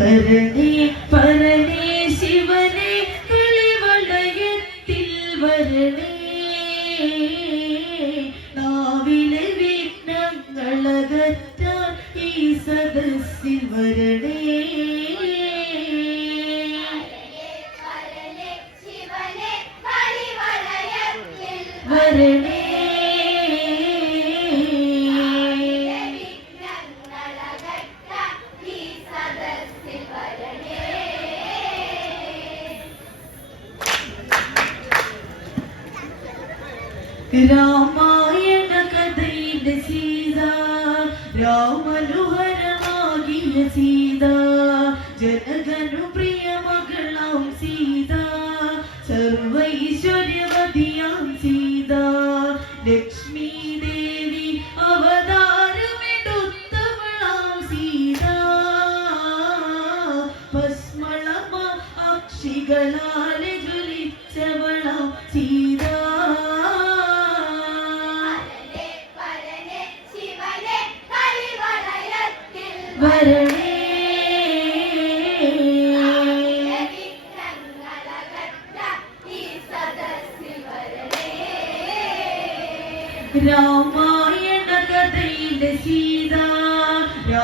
ഹരനേ പരനേ ശിവനേ കളിവളയത്തിൽ വരണേ. നാവിലെ വിഘ്നങ്ങളകറ്റാൻ ഈ സദസ്സിൽ വരണേ. വരണേ. രാമായണ കഥയുടെ സീത രാമനുഹരമാകിയ സീത ജനകനു പ്രിയ മകളാം സീത സർവൈശ്വര്യവതിയാം സീത. ലക്ഷ്മി ദേവി അവതാരമെടുത്തവളാം സീത. ഭസ്മളമ അക്ഷികളാലെ ജ്വലിച്ചവളാം സീത.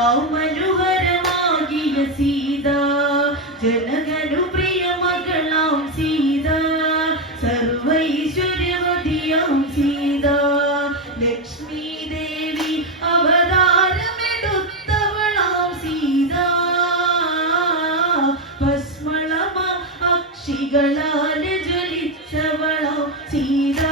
രാമനുഹരമാകിയ സീത ജനകനു പ്രിയ മകളാം സീത. സർവൈശ്വര്യവതിയാം സീത. ലക്ഷ്മി സീത.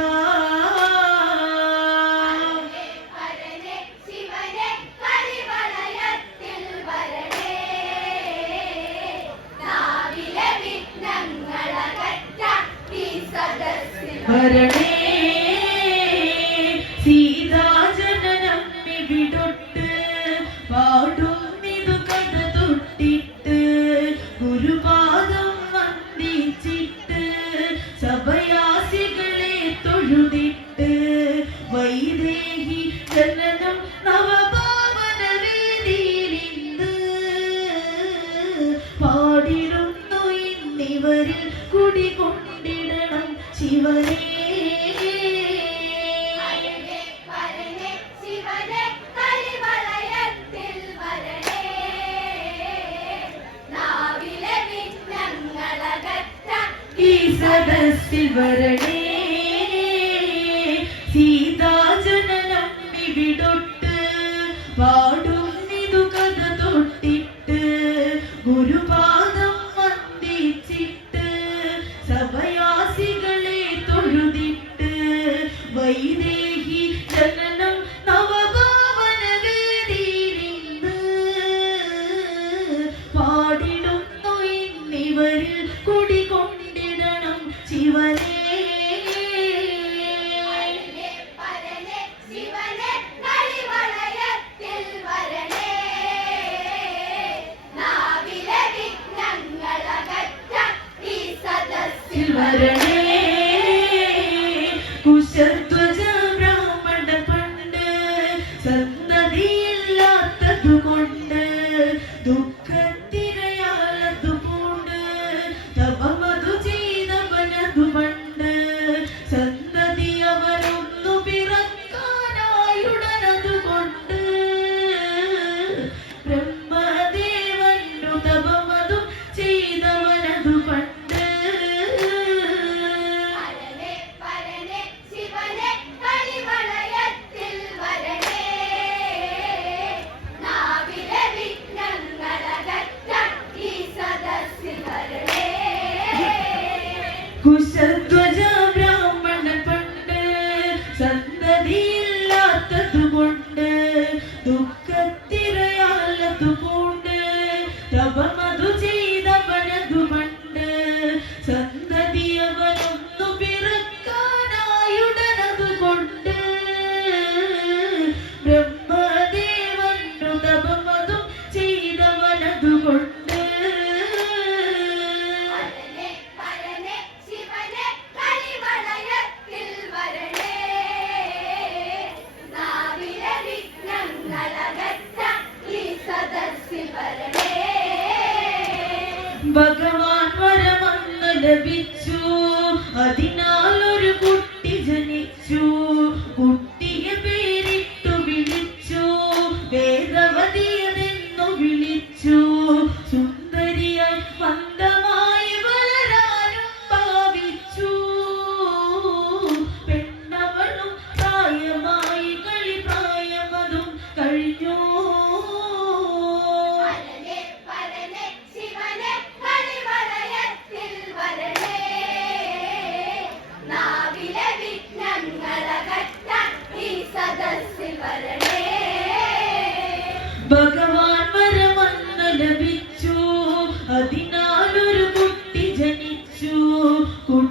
വരണേ സീതാജനനം ഇവിടൊട്ട് പാടും ഇതു കഥ തൊട്ടിട്ട് ഗുരുപാദം വന്ദിച്ചിട്ട് സഭയാസികളെ തൊഴുതിട്ട് വൈദേഹി ജനനം നവപാവന വേദിയിലിന്ന് പാടിരുന്നു ഇന്നിവരിൽ കുടികൊണ്ടിടണം. ശിവനേ. സദസ്സിൽ വരണേ. സീതാജനനം ഇവിടൊട്ട് പാടുന്നിതു ഇന്നിവരിൽ കുടികൊണ്ടിടണം ശിവനേ. വരണേ. സന്തതിയില്ലാത്തതുകൊണ്ട് ദുഃഖത്തിരയാലതു പൂണ്ട് തപമതു ചെയ്തവനതു പണ്ട് സന്തതി അവനൊന്നു പിറക്കാനായുടനതുകൊണ്ട് ബ്രഹ്മദേവനു തപമതും ചെയ്തവനതുകൊണ്ട് tijni chu con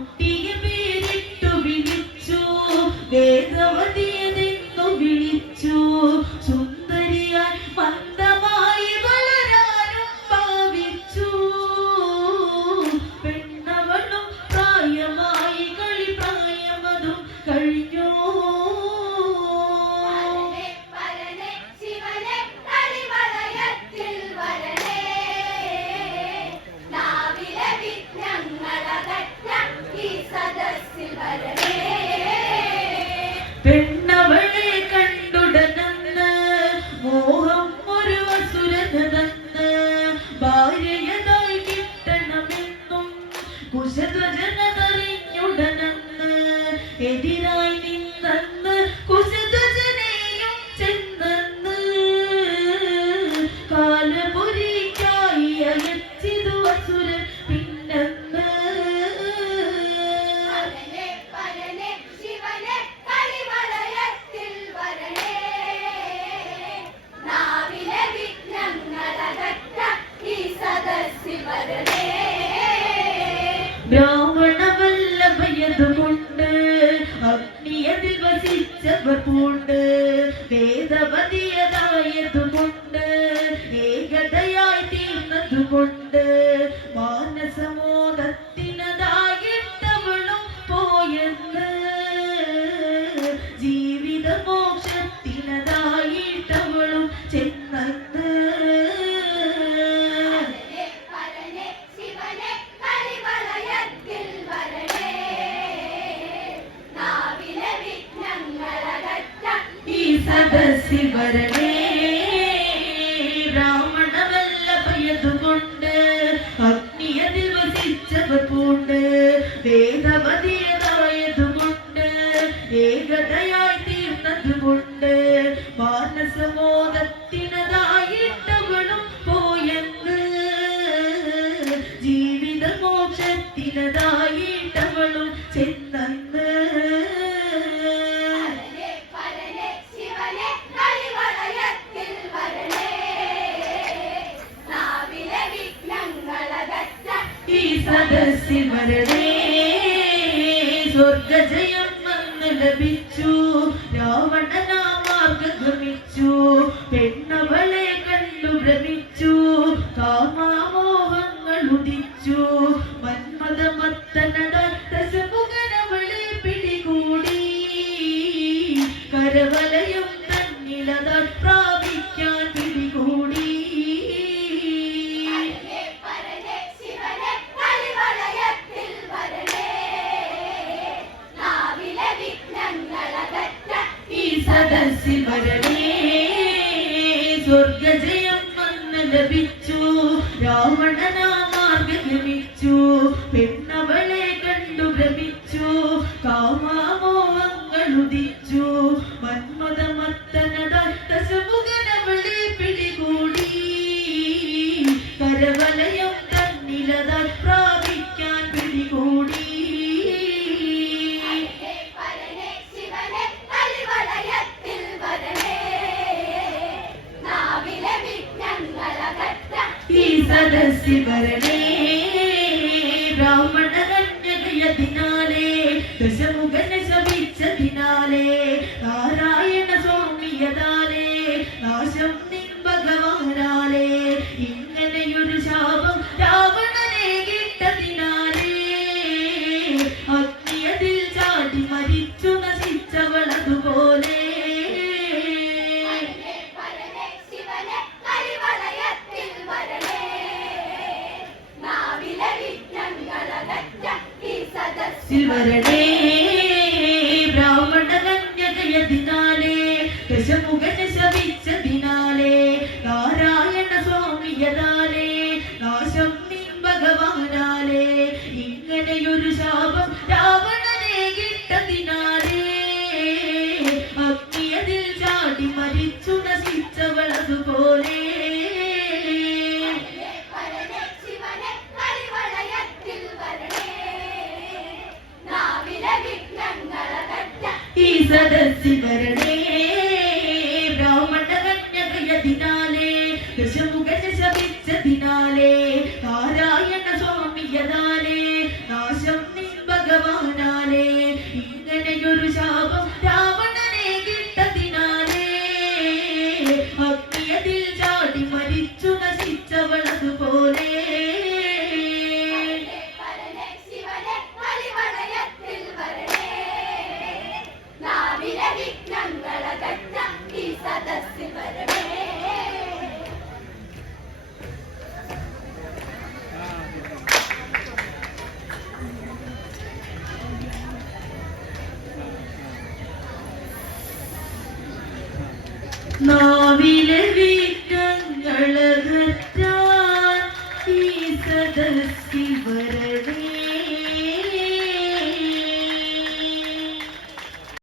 കുശധ്വജന തറിഞ്ഞുടനന്ന് എതി സദസ്സിൽ വരണേ. അഗ്നിയതിൽ വസിച്ചവർ പൂണ്ട്. വേദവതി ലഭിച്ചു രാവണ സദസ്സി വരണേ. ബ്രാഹ്മണ കന്യകയതിനാലേ ദശമുഖന ശമിച്ചതിനാലേ. ശിക്ഷതിനാലേ നാരായണ സ്വാമിയതാലേ നാശം നിൻ ഭഗവാനാലേ ഇങ്ങനെയൊരു ശാപം രാവണനെ കിട്ടതിനാലേ അഗ്നിയതിൽ ചാടി മരിച്ചു നശിച്ചവളതുപോലെ. ഈ സദസ്സി വരണേ.